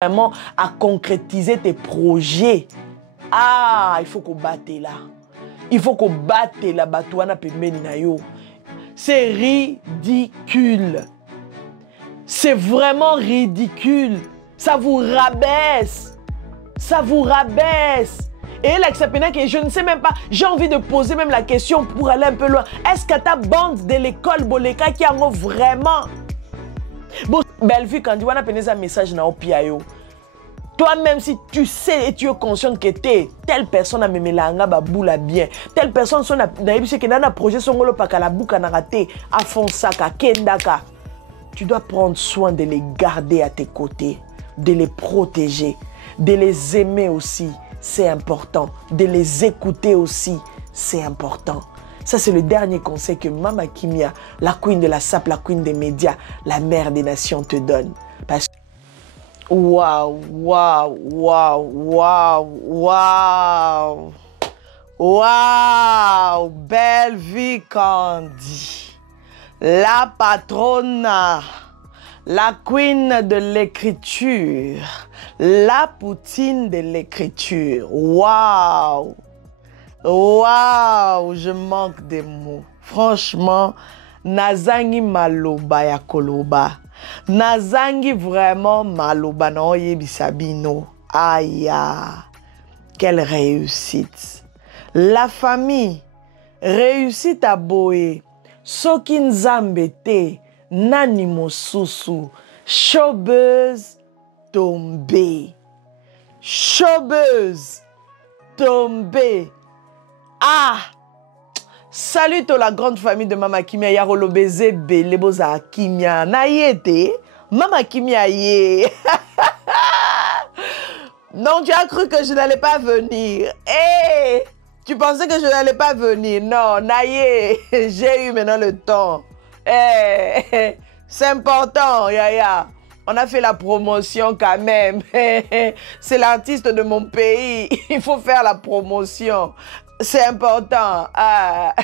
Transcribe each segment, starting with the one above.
vraiment à concrétiser tes projets. Ah, il faut qu'on batte là. Il faut qu'on batte la batouana pembeni na yo. C'est ridicule. C'est vraiment ridicule. Ça vous rabaisse. Ça vous rabaisse. Et là, que je ne sais même pas, j'ai envie de poser même la question pour aller un peu loin. Est-ce que ta bande de l'école Boleka qui a vraiment... Bon, Bellevue, quand tu vois un message dans Opiayo, toi-même, si tu sais et tu es conscient que telle personne a même la baboula bien, telle personne son a un projet son golo pa la bouka na raté, à fonsaka, kendaka, tu dois prendre soin de les garder à tes côtés, de les protéger, de les aimer aussi. C'est important. De les écouter aussi, c'est important. Ça, c'est le dernier conseil que Mama Kimia, la queen de la SAP, la queen des médias, la mère des nations te donne. Parce que... Waouh, waouh, waouh, waouh, waouh. Waouh, Bellevue Candy. La patronne, la queen de l'écriture. La poutine de l'écriture. Waouh! Waouh! Je manque des mots. Franchement, nazangi maloba ya koloba. Nazangi vraiment maloba na oyebisabino. Aïe! Quelle réussite! La famille réussit à boye. Soki nzambe te, nani mosusu. Showbuzz tombé. Showbuzz tombé. Ah! Salut à la grande famille de Mama Kimia. Yarolo beze beleboza Kimia. Naïete. Mama Kimia ye. Non, tu as cru que je n'allais pas venir. Hey! Tu pensais que je n'allais pas venir. Non, naïe. J'ai eu maintenant le temps. Hey! C'est important, Yaya. On a fait la promotion quand même. C'est l'artiste de mon pays. Il faut faire la promotion. C'est important. Ah.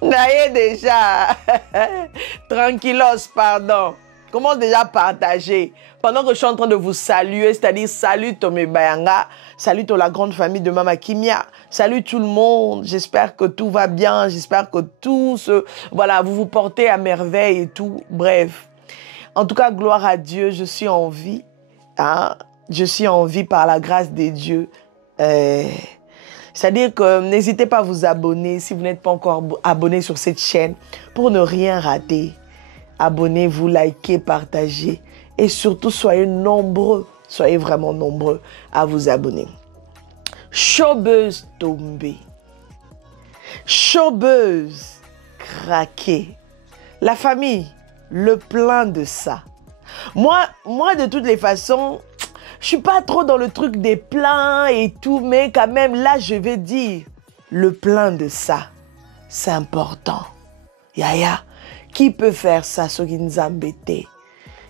Naïe déjà. Tranquillos, pardon. Comment déjà partager? Pendant que je suis en train de vous saluer, c'est-à-dire salut Tomé Bayanga, salut la grande famille de Mama Kimia, salut tout le monde, j'espère que tout va bien, j'espère que tout se... Voilà, vous vous portez à merveille et tout, bref. En tout cas, gloire à Dieu, je suis en vie, hein? Je suis en vie par la grâce de Dieu. C'est-à-dire que n'hésitez pas à vous abonner si vous n'êtes pas encore abonné sur cette chaîne pour ne rien rater. Abonnez-vous, likez, partagez et surtout soyez nombreux, soyez vraiment nombreux à vous abonner. Showbuzz tombé, Showbuzz craqué, la famille, le plein de ça. Moi de toutes les façons, je suis pas trop dans le truc des plans et tout, mais quand même là je vais dire le plein de ça, c'est important. Yaya. Qui peut faire ça, Soki Nzambe te?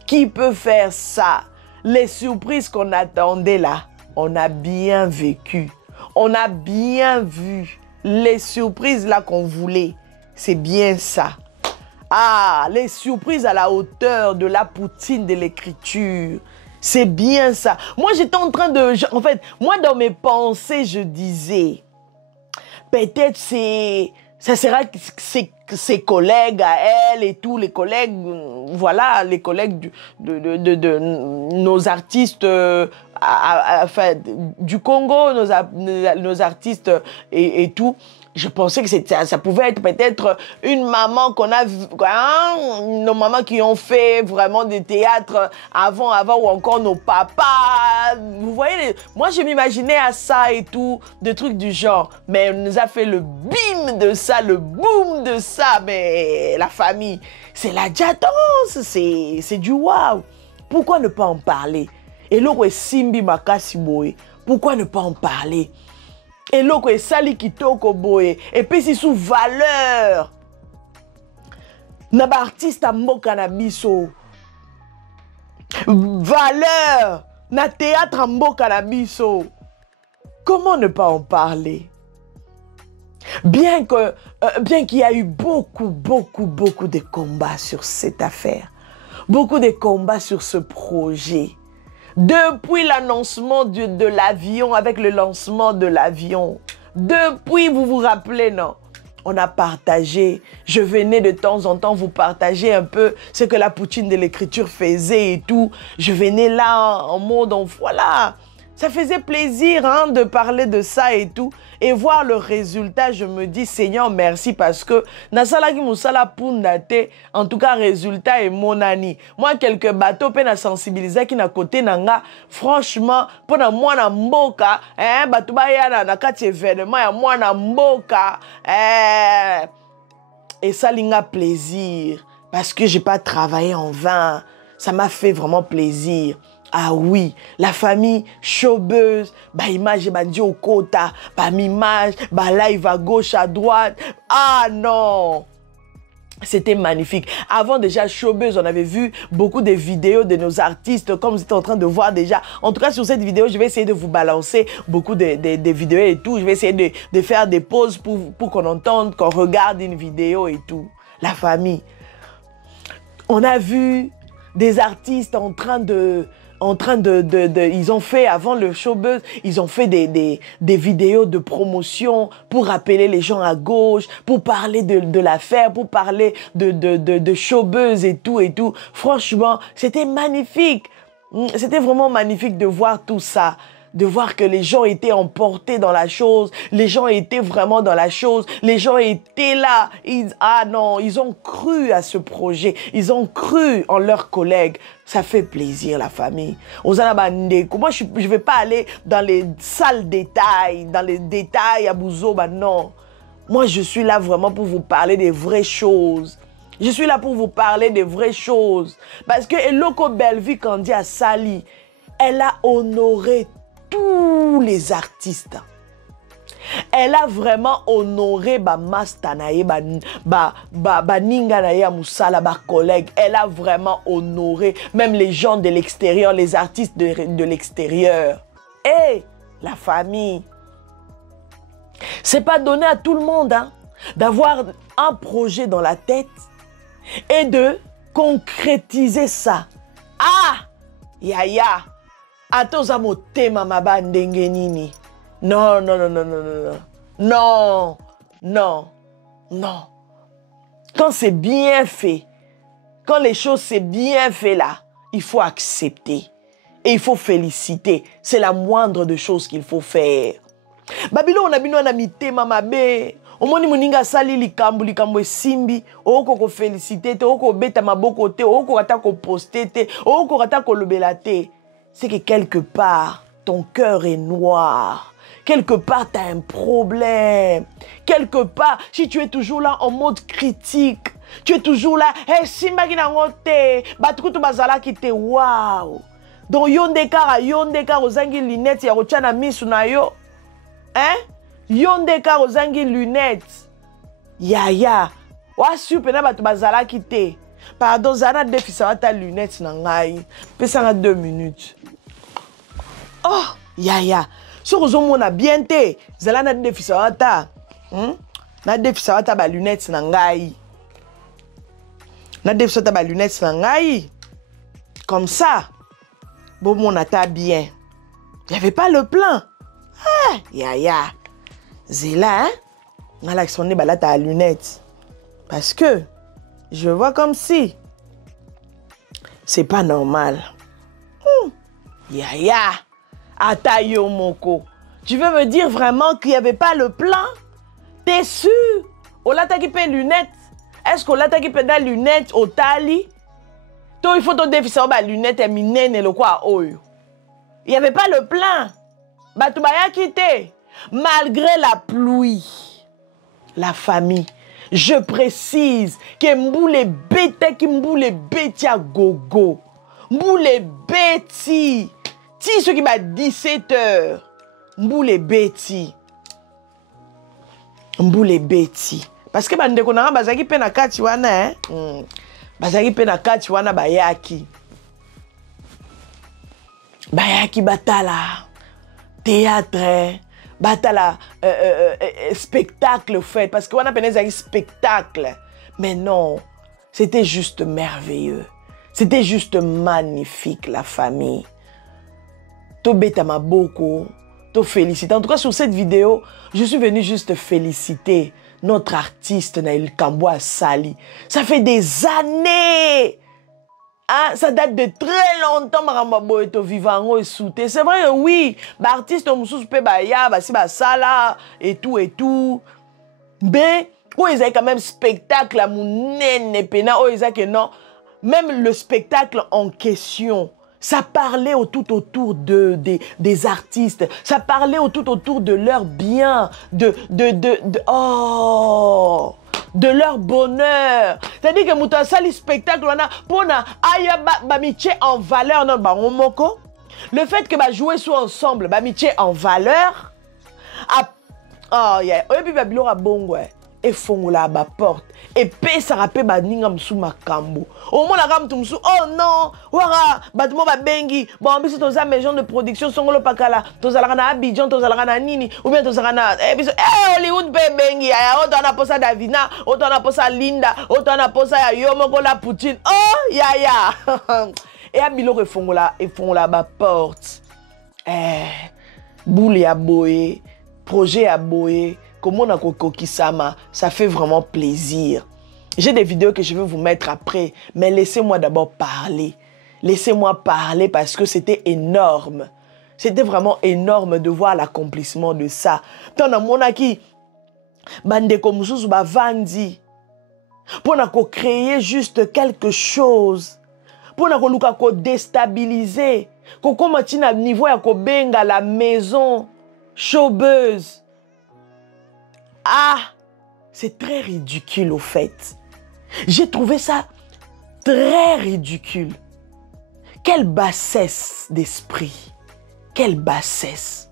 Qui peut faire ça? Les surprises qu'on attendait là, on a bien vécu. On a bien vu. Les surprises là qu'on voulait, c'est bien ça. Ah, les surprises à la hauteur de la poutine de l'écriture. C'est bien ça. Moi, j'étais en train de... En fait, moi, dans mes pensées, je disais, peut-être c'est... Ça sera ses collègues à elle et tous les collègues, voilà, les collègues de nos artistes enfin, du Congo, nos artistes et tout. Je pensais que ça pouvait être peut-être une maman qu'on a vu, hein, nos mamans qui ont fait vraiment des théâtres avant ou encore nos papas. Vous voyez, moi je m'imaginais à ça et tout, des trucs du genre. Mais on nous a fait le bim de ça, le boom de ça. Mais la famille, c'est la jadance, c'est du waouh. Pourquoi ne pas en parler? Et l'autre est Simbi Makasi Boy. Pourquoi ne pas en parler? Et l'autre est Sali Kitoko Boy. Et puis c'est sous valeur. Naba artiste à Mboka na biso. Valeur. Na théâtre à Mboka na biso. Comment ne pas en parler? Bien qu'il y a eu beaucoup de combats sur cette affaire. beaucoup de combats sur ce projet. Depuis l'annoncement de l'avion, avec le lancement de l'avion, depuis, vous vous rappelez, non? On a partagé, je venais de temps en temps vous partager un peu ce que la poutine de l'écriture faisait et tout. Je venais là en mode, voilà, ça faisait plaisir hein, de parler de ça et tout. Et voir le résultat, je me dis, Seigneur, merci parce que nasalaki musala pundate, en tout cas, résultat est mon ani. Moi, quelques bateaux, pe na sensibiliser qui na côté nanga, franchement, pour na moi na mboka, bateau ba ya na kati événement, ya moi na mboka, et ça linga plaisir parce que j'ai pas travaillé en vain. Ça m'a fait vraiment plaisir. Ah oui, la famille chaubeuse, bah image bandi au quota, bah image, bah live à gauche, à droite. Ah non! C'était magnifique. Avant déjà, Showbiz, on avait vu beaucoup de vidéos de nos artistes, comme vous êtes en train de voir déjà. En tout cas, sur cette vidéo, je vais essayer de vous balancer beaucoup de vidéos et tout. Je vais essayer de faire des pauses pour qu'on entende, qu'on regarde une vidéo et tout. La famille. On a vu des artistes ils ont fait, avant le Showbiz, ils ont fait des vidéos de promotion pour appeler les gens à gauche, pour parler de l'affaire, pour parler de Showbiz et tout et tout. Franchement, c'était magnifique. C'était vraiment magnifique de voir tout ça. De voir que les gens étaient emportés dans la chose, les gens étaient vraiment dans la chose, les gens étaient là. Ils ont cru à ce projet, ils ont cru en leurs collègues. Ça fait plaisir, la famille. Moi, je ne vais pas aller dans les sales détails, à Bouzo, non. Moi, je suis là vraiment pour vous parler des vraies choses. Je suis là pour vous parler des vraies choses. Parce que Eloko Bellevue, quand dit à Sali, elle a honoré tous les artistes. Elle a vraiment honoré Mastanaye, Ninganaye Moussala, collègues. Elle a vraiment honoré même les gens de l'extérieur, les artistes de l'extérieur. Et la famille. C'est pas donné à tout le monde hein, d'avoir un projet dans la tête et de concrétiser ça. Ah! Yaya! Atoza motema mabandenge nini. Non, non, non, non, non, non, non, non, non. Quand c'est bien fait, quand les choses c'est bien fait là, il faut accepter et il faut féliciter. C'est la moindre des choses qu'il faut faire. Babylone on a bino na mitema mabe. Omoni muninga sali likambo esimbi, oko ko féliciter te, oko beta maboko te, oko kata ko poster te, oko kata ko lobela te. C'est que quelque part, ton cœur est noir. Quelque part, tu as un problème. Quelque part, si tu es toujours là en mode critique, tu es toujours là, hey, simba ki nangote, batukutu bazala ki te, waouh. Donc, yondeka, ozangi lunettes, ya rochana misu na yo. Hein? Yondeka, ozangi lunettes. Ya. Wa super na batu bazala ki te. Pardon, zana defisa wata lunettes na ngai. Pesanga 2 minutes. Oh, ya. Si vous avez bien été, vous allez na defisa wata. Na defisa wata ba lunettes na ngai. Na defisa wata ba lunettes na ngai. Comme ça, bon mon ata bien. Il n'y avait pas le plan. Ah, ya. Zela, hein? On a sonné balata à lunettes. Parce que je vois comme si c'est pas normal. Ya. Atayo Moko. Tu veux me dire vraiment qu'il n'y avait pas le plan? T'es sûr? Ola ta qui paie lunettes? Est-ce qu'on l'a ta qui paie des lunettes au tali? Toi, il faut ton déficit ba lunettes et minene le quoi oyo. Il n'y avait pas le plan. Batubaya quitté. Malgré la pluie, la famille. Je précise que mboule bête qui mboule bête à gogo. Mboule bête. Si ce qui m'a 17 heures. Mboule bête. Mboule bête. Parce que bande konanga bazaki pe na kati wana hein. Bazaki pe na kati wana bayaki. Bayaki batala. Théâtre. Batala spectacle fait parce que on a pensé spectacle mais non c'était juste merveilleux C'était juste magnifique, la famille. Tobeta Maboko, te féliciter. En tout cas, sur cette vidéo, je suis venu juste féliciter notre artiste Naël Kamboua Sali. Ça fait des années. Hein? Ça date de très longtemps, Maramabo est vivant et souté. C'est vrai, oui, l'artiste, on se peut baya, si sala et tout et tout. Mais, où ils ont quand même spectacle, à mon nene pena, où ils ont que non. Même le spectacle en question, ça parlait tout autour des artistes. Ça parlait tout autour de leur bien, de leur bonheur. C'est-à-dire que mouta sali spectacle on a pour na aya ba métier en valeur non ba moko. Le fait que ba jouer soit ensemble ba métier en valeur oh yeah, et puis ba bilora bongo et fongola ba porte et pe ça rappelle ba ninga msu makambo. Au moins la gamme tumsu oh non, wara batmo ba bengi, bon biso toza maison de production songolo pakala, tozalaka na Abidjan, tozalaka na nini ou bien tozalaka na biso Hollywood pe bengi, ya auto na posa Davina, auto na posa Linda, auto na posa ya Yomoko la Poutine. Oh ya. Et abilo e fongola ba porte. Boule ya boye, projet ya boye. Comment on a kokokisama, ça fait vraiment plaisir. J'ai des vidéos que je vais vous mettre après, mais laissez-moi d'abord parler. Laissez-moi parler parce que c'était énorme. C'était vraiment énorme de voir l'accomplissement de ça. Tant dans mon aki, bande comme sous ba vandi, pour na ko créer juste quelque chose, pour na ko luka ko déstabiliser, ko komati na niveau ya ko benga la maison showbuzz. Ah, c'est très ridicule au fait. J'ai trouvé ça très ridicule. Quelle bassesse d'esprit. Quelle bassesse.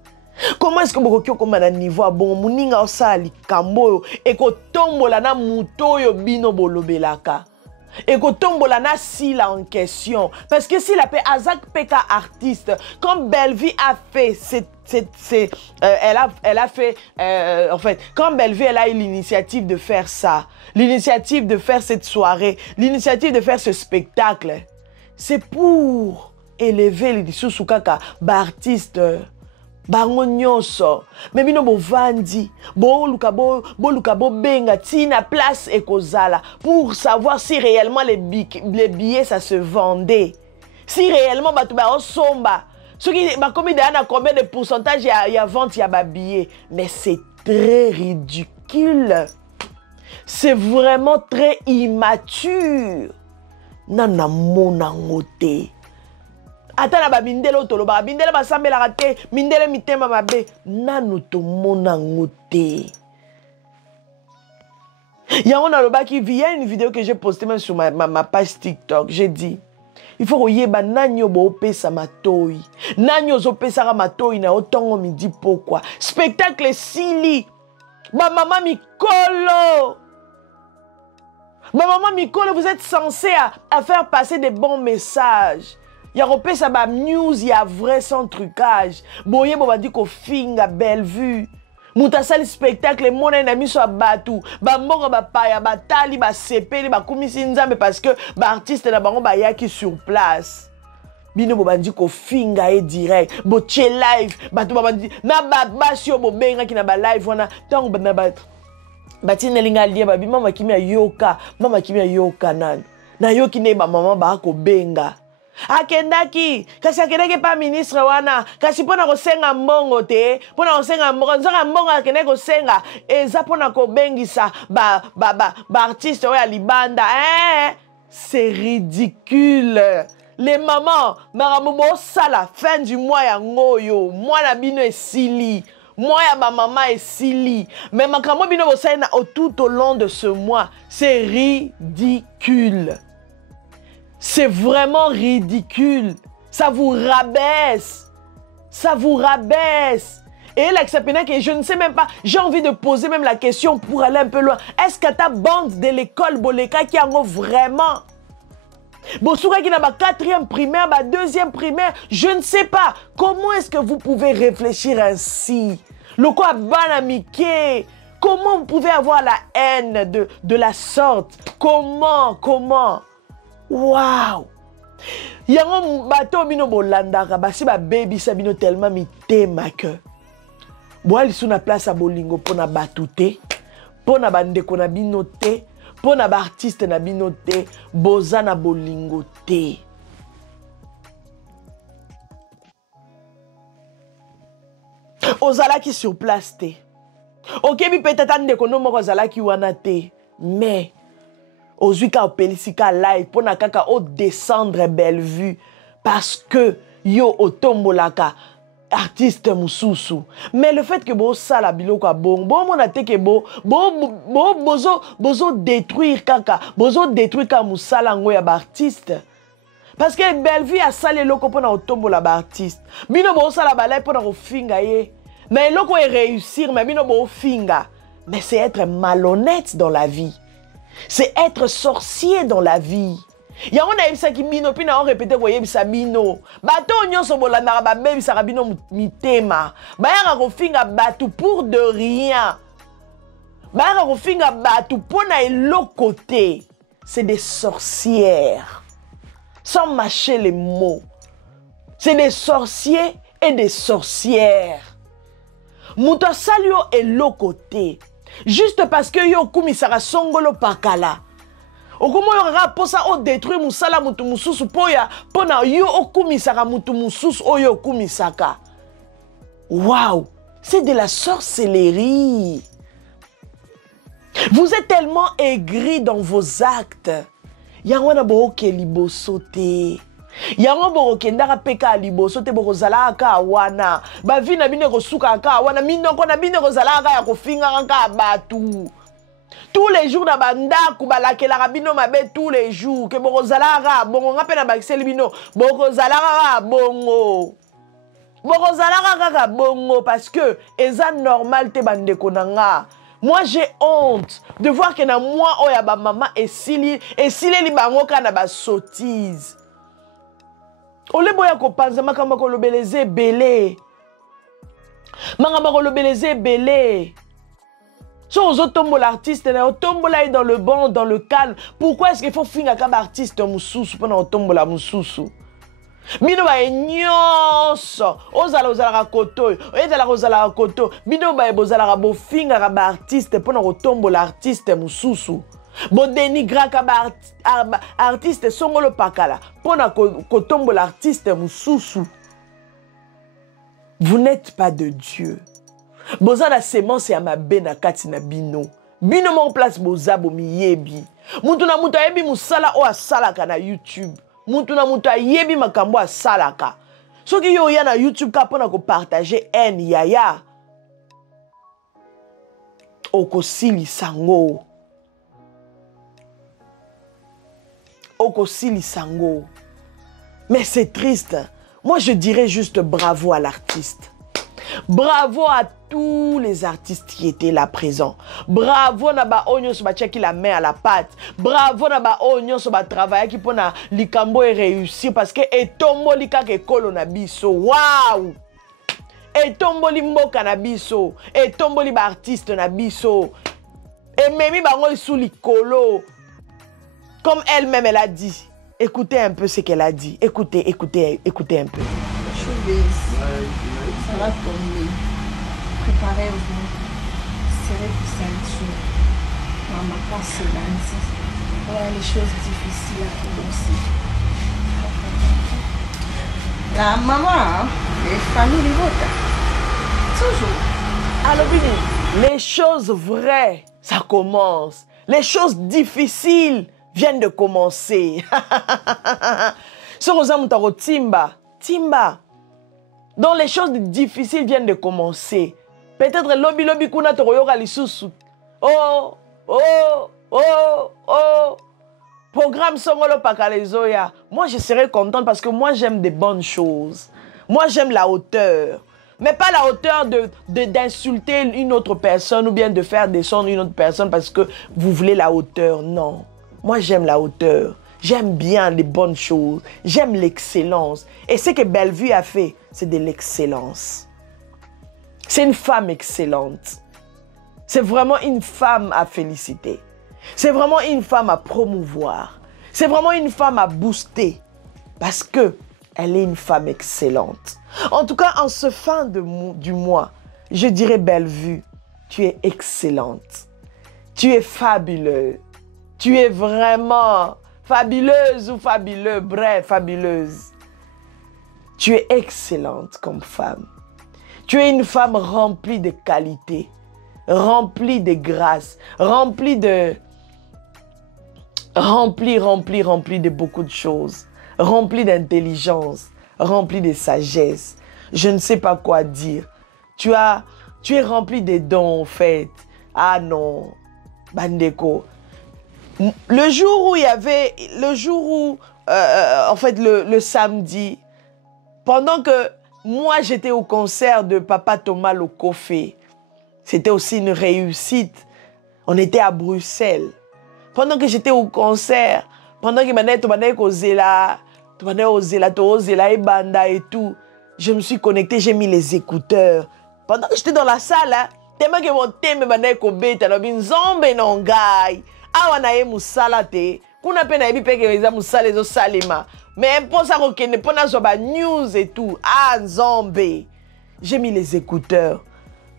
Comment est-ce que vous comme un niveau bon muninga osali kambo et ko tombola na mutoyo bino bolobelaka. Et que tombola na sila en question. Parce que s'il a fait Azak Peka artiste, comme Bellevue a fait elle a fait, en fait, quand Bellevue elle a eu l'initiative de faire ça, l'initiative de faire cette soirée, l'initiative de faire ce spectacle, c'est pour élever les Susukaka, artiste. Bango nyonso mais bino bovandi bo luka bo benga tina place ekozala pour savoir si réellement les billets ça se vendait, si réellement batu ba osomba ce qui ba commis na combien de pourcentage il y a vente il y a ba billets. Mais c'est très ridicule, c'est vraiment très immature. Nana mona ngote atala ba bindelo tolo ba bindelo ba sambela raté mindele mitema mabe nanu to mona ngote. Yango na loba qui vient une vidéo que j'ai postée même sur ma page TikTok. J'ai dit il faut yeba nanyo bo pesa matoi nanyo zo pesa matoi na otongo midi pourquoi spectacle sili ba maman Mikolo. Maman Mikolo, vous êtes censé à faire passer des bons messages. Il y a repé ça ba news, il y a vrai sans trucage. Boye bo ba di ko finga Bellevue. Moutasali spectacle mon ami so batu. Ba mbongo ba paya ba tali ba sepeli ba kumisi nzambe parce que ba artiste na bango ba yaki sur place. Bino bo ba di ko finga e direct. Bo che live, batu ba di na ba basio bo benga ki na ba live wana tango ba na ba batine linga lie ba bi mama kimi yoka nan. Na yoki ne ba mama ba ko benga. Akendaki kasi akendaki pa ministre wana kasi pona kosenga mbongo te pona kosenga mbongo nzaka mbongo akendaki kosenga eza pona kobengisa ba artiste oya libanda c'est ridicule. Les mamans maramubo sala fin du mois ya ngoyo mwana bino esili moi ya ba maman esili mais makamo bino bosana tout au long de ce mois c'est ridicule. C'est vraiment ridicule. Ça vous rabaisse. Ça vous rabaisse. Et là, que je ne sais même pas. J'ai envie de poser même la question pour aller un peu loin. Est-ce que ta bande de l'école Boleka qui en a vraiment? Bonsoura qui n'a pas 4e primaire, 2e primaire, je ne sais pas. Comment est-ce que vous pouvez réfléchir ainsi? Le quoi banamike? Comment vous pouvez avoir la haine de la sorte? Comment? Waouh! Yango bato bino bolandaka basi ba baby sabino tellement mitema que boali sous na place à bolingo pona batute pona bandeko na bino te pona ba artiste na bino te boza na bolingo te. Ozalaki sur place te. Ok, bi peut-être ndeko no moko ozalaki wana te, mais ozuika opelisika live pona kaka o descendre Bellevue parce que yo otombolaka artiste mususu. Mais le fait que bo sala biloko a bon mona te ke bozo détruire kaka bozo détruire ka musala ngo ya ba artiste. Parce que Bellevue a salé loko pona otombola ba artiste. Bino bo sala ba live pona ko finga ye. Mais loko est réussir mais bino bo finga. Mais c'est être malhonnête dans la vie. C'est être sorcier dans la vie. Yango na yebisa ki bino pina on répéter ko yebisa bino. Bato nyonso bolandaka ba bebisa bino mitema. Bayaka ko finga batu pour de rien. Bayaka ko finga batu pona eloko te. C'est des sorcières. Sans mâcher les mots. C'est des sorciers et des sorcières. Muto salio eloko te. Juste parce que yo kumisaka songolo pakala. Okomo yo raposa o détruire musala mutu mususu poya pona yo okumisaka mutu mususu oyo okumisaka. Waouh, c'est de la sorcellerie. Vous êtes tellement aigris dans vos actes. Yango na boke liboso te. Yango boke ndaka peka liboso te bokozala ka wana. Ba vi na bino kosuka ka wana minoko na bino kozala ka ya kofinga ka batu. Tous les jours na bandaku balakela rabino mabe tous les jours que bokozala ka bongo ngape na bakiseli bino bokozala ka bongo. Bokozala ka bongo parce que eza normal te bandeko nanga. Moi, j'ai honte de voir que na moi, oh, ya ba maman et sili li bango kana ba sottise. Ole boya ko panza makamba ko lobeleze belé. Makamba ko lobeleze belé. So aux autres l'artiste na otombola dans le bon, dans le calme. Pourquoi est-ce qu'il faut finga comme artiste mususu pendant otombola mususu? Bino ba nyonso ozala koto ozala koto bino ba bozala bo finga ba artiste pona kotombola artiste mususu bo denigra ka ba artiste songolo pakala pona kotombola artiste mususu. Vous n'êtes pas de Dieu. Boza la semence ya mabe na kati na bino. Bino mon place boza bo miyebi. Mutu na mutu ayebi musala o asalaka na YouTube. Mutu na mutu ayebi makambo asalaka. Soki yo ya na YouTube ka pona ko partager en yaya. Okosili sango. Okosili sango. Mais c'est triste. Moi je dirais juste bravo à l'artiste. Bravo à tous les artistes qui étaient là présents. Bravo na ba onyo so ba qui la main à la pâte. Bravo na ba onyo so ba travailler qui pona likambo et réussir parce que etombo lika ke kolo na biso. Waouh! Etombo li mboka na biso, etombo li ba artiste na biso. Et memi bango sous likolo. Comme elle-même elle a dit. Écoutez un peu ce qu'elle a dit. Écoutez un peu. Ça va tomber. Préparez-vous. Serrez vos ceintures. Maman, passez lundi. Voilà les choses difficiles à commencer. La maman, les familles votent. Toujours. Alors, Bini, les choses vraies, ça commence. Les choses difficiles viennent de commencer. Timba. Donc les choses difficiles viennent de commencer. Peut-être lobby kuna toroyoka lisusu. Oh. Programme Songolo Pakalezoya. Moi je serais contente parce que moi j'aime des bonnes choses. Moi j'aime la hauteur. Mais pas la hauteur d'insulter une autre personne ou bien de faire descendre une autre personne parce que vous voulez la hauteur. Non. Moi j'aime la hauteur. J'aime bien les bonnes choses. J'aime l'excellence. Et ce que Bellevue a fait, c'est de l'excellence. C'est une femme excellente. C'est vraiment une femme à féliciter. C'est vraiment une femme à promouvoir. C'est vraiment une femme à booster. Parce que elle est une femme excellente. En tout cas, en ce fin du mois, je dirais Bellevue, tu es excellente. Tu es fabuleuse. Tu es vraiment fabuleuse ou fabuleux, bref, fabuleuse. Tu es excellente comme femme. Tu es une femme remplie de qualités, remplie de grâce, remplie de beaucoup de choses, remplie d'intelligence, remplie de sagesse. Je ne sais pas quoi dire. Tu es remplie de dons, en fait. Ah non, Bandeko. Le jour où en fait, le samedi, pendant que moi, j'étais au concert de Papa Thomas Lokofé, c'était aussi une réussite. On était à Bruxelles. Pendant que j'étais au concert, pendant que et Banda et tout, je me suis connectée, j'ai mis les écouteurs. Pendant que j'étais dans la salle, tellement que mon thème m'a kobeta na binzombe nongai. Awa na ye musala te. Kuna pe na yebi pe ke eza musala ezo salema. Mais pour ça qu'on pour na zoba news et tout. Ah nzombe. J'ai mis les écouteurs.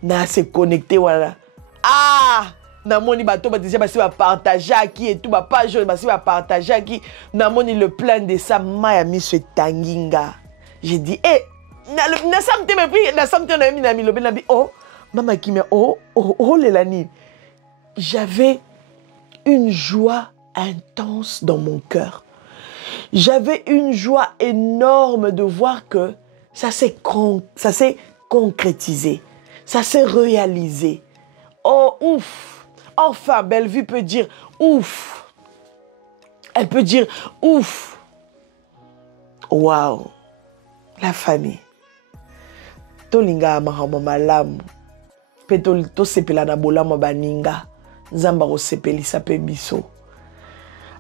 Na se connecté voilà. Ah na moni bato ba déjà basi ba partager qui et tout ba page basi ba partager qui na moni le plan de ça maya mi ce tanginga. J'ai dit na samte me puis na samte na mi na mi lobe na bi oh Mama Kimia oh Lelani. J'avais une joie intense dans mon cœur. J'avais une joie énorme de voir que ça s'est concrétisé, ça s'est réalisé. Oh, ouf! Enfin, Bellevue peut dire ouf. Elle peut dire ouf. Waouh! La famille. Tolinga mahama malamu. Peto sepela na bolamo baninga. Nzamba ro sepeli sape biso.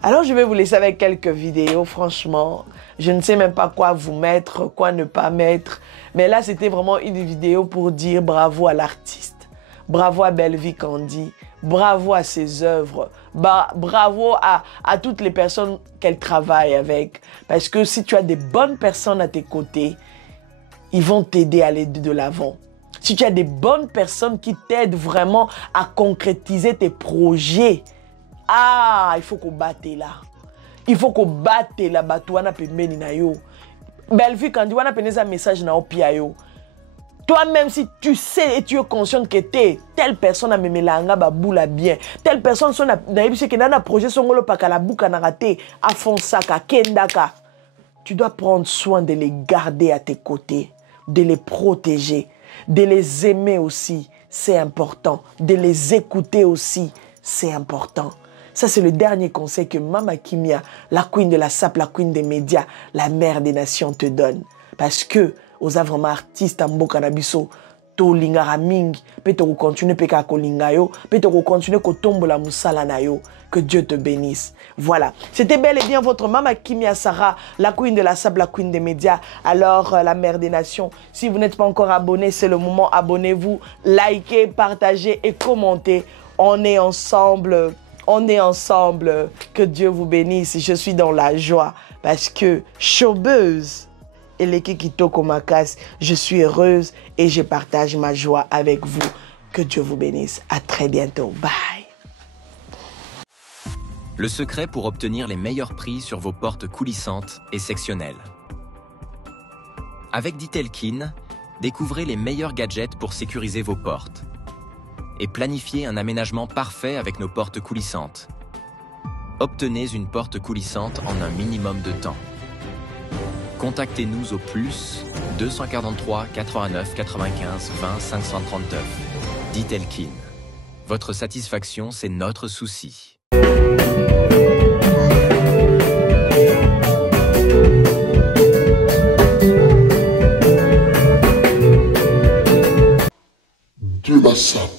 Alors je vais vous laisser avec quelques vidéos, franchement. Je ne sais même pas quoi vous mettre, quoi ne pas mettre. Mais là, c'était vraiment une vidéo pour dire bravo à l'artiste. Bravo à Bellevue Kandi. Bravo à ses œuvres. Bravo à toutes les personnes qu'elle travaille avec. Parce que si tu as des bonnes personnes à tes côtés, ils vont t'aider à aller de l'avant. Si tu as des bonnes personnes qui t'aident vraiment à concrétiser tes projets, ah, il faut qu'on batte là. Il faut qu'on batte là. Batouana pe meni na yo. Bellevue Kandi wana peneza message na opia yo. Toi-même, si tu sais et tu es conscient que telle personne a me melanga baboula bien, telle personne son na yebisi ke na projet songolo pakala buka na raté afonsaka kendaka. Tu dois prendre soin de les garder à tes côtés, de les protéger, de les aimer aussi, c'est important. De les écouter aussi, c'est important. Ça, c'est le dernier conseil que Mama Kimia, la queen de la SAP, la queen des médias, la mère des nations te donne. Parce que, aux vraiment artistes en Mboka Nabiso, to lingara mingi, peut te continuer peka ko lingayo, peut te continuer ko tombo la musala na yo. Que Dieu te bénisse. Voilà. C'était bel et bien votre Mama Kimia Sarah, la queen de la SAP, la queen des médias. Alors, la mère des nations. Si vous n'êtes pas encore abonné, c'est le moment. Abonnez-vous, likez, partagez et commentez. On est ensemble. On est ensemble. Que Dieu vous bénisse. Je suis dans la joie. Parce que, chaubeuse, et l'équipe qui toque ma casse, je suis heureuse et je partage ma joie avec vous. Que Dieu vous bénisse. À très bientôt. Bye. Le secret pour obtenir les meilleurs prix sur vos portes coulissantes et sectionnelles. Avec Ditelkin, découvrez les meilleurs gadgets pour sécuriser vos portes et planifiez un aménagement parfait avec nos portes coulissantes. Obtenez une porte coulissante en un minimum de temps. Contactez-nous au plus 243 89 95 20 539. Ditelkin. Votre satisfaction, c'est notre souci. De la SAP.